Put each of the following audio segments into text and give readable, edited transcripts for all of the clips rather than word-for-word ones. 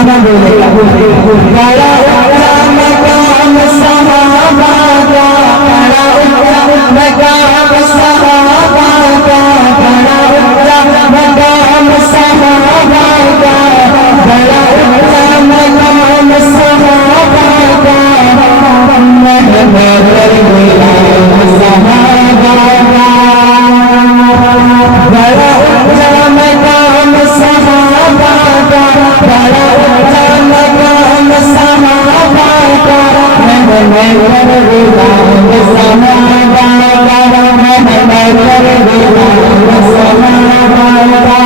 गाना बोलेगा बड़ा ऊंचा मकाम सहाबा का, बड़ा ऊंचा मकाम सहाबा का, बड़ा ऊंचा मकाम सहाबा का, बड़ा ऊंचा मकाम सहाबा का, महबूब गुलाम सहाबा का, बड़ा ऊंचा मकाम सहाबा का, बड़ा ऊंचा मकाम सहाबा का, महबूब गुलाम सहाबा का, महबूब गुलाम सहाबा का।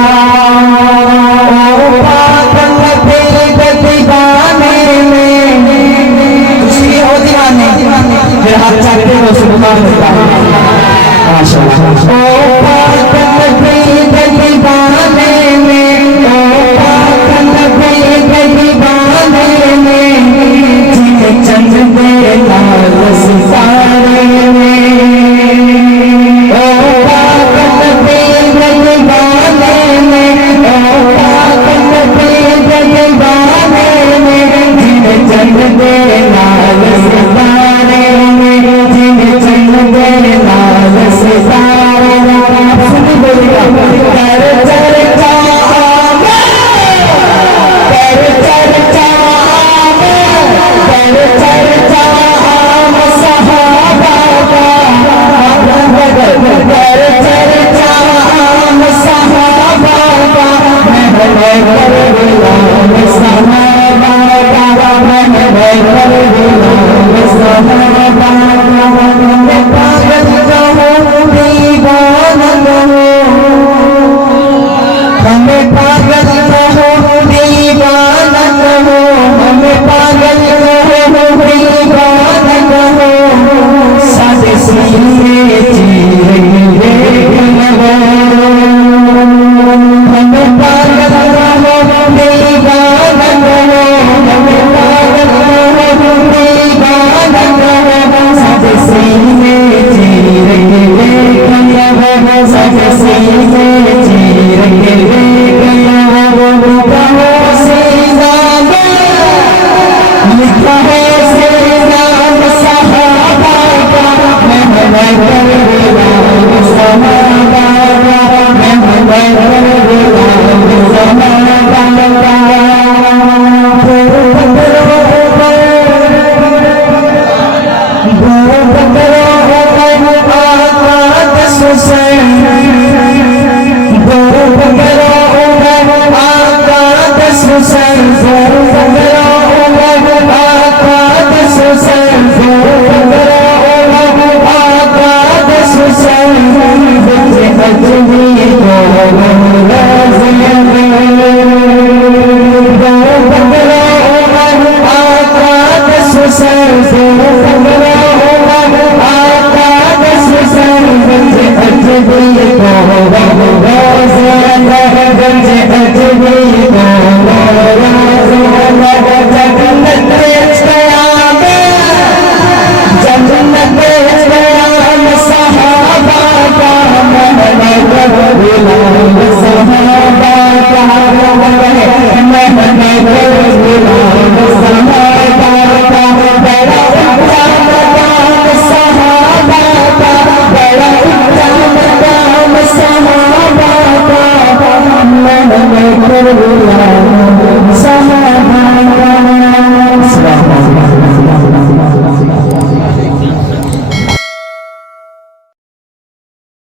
फिर हाथ चाटते हो सुबह होता है माशाअल्लाह। ओ पागल दीवाने में, ओ पागल दीवाने में, जिए चंद दे लाल सितारे में, ओ पागल दीवाने में, ओ पागल दीवाने में, जिए चंद दे लाल सितारे में, जिए चंद दे लाल सितारे में। सुनी बोलेगा कर चर्चा कर चर्चा कर चर्चा सहाबा का, कर चर्चा सहाबा का, महबूब गुलाम सहाबा का, महबूब गुलाम सहाबा का। पागल कहो दीवाना कहो, हमें पागल कहो दीवाना कहो, हमें पागल कहो दीवाना कहो, सादे सीने चीरे कहो, हमें पागल कहो दीवाना कहो, हमें पागल कहो दीवाना कहो, सादे सीने चीरे कहो, सादे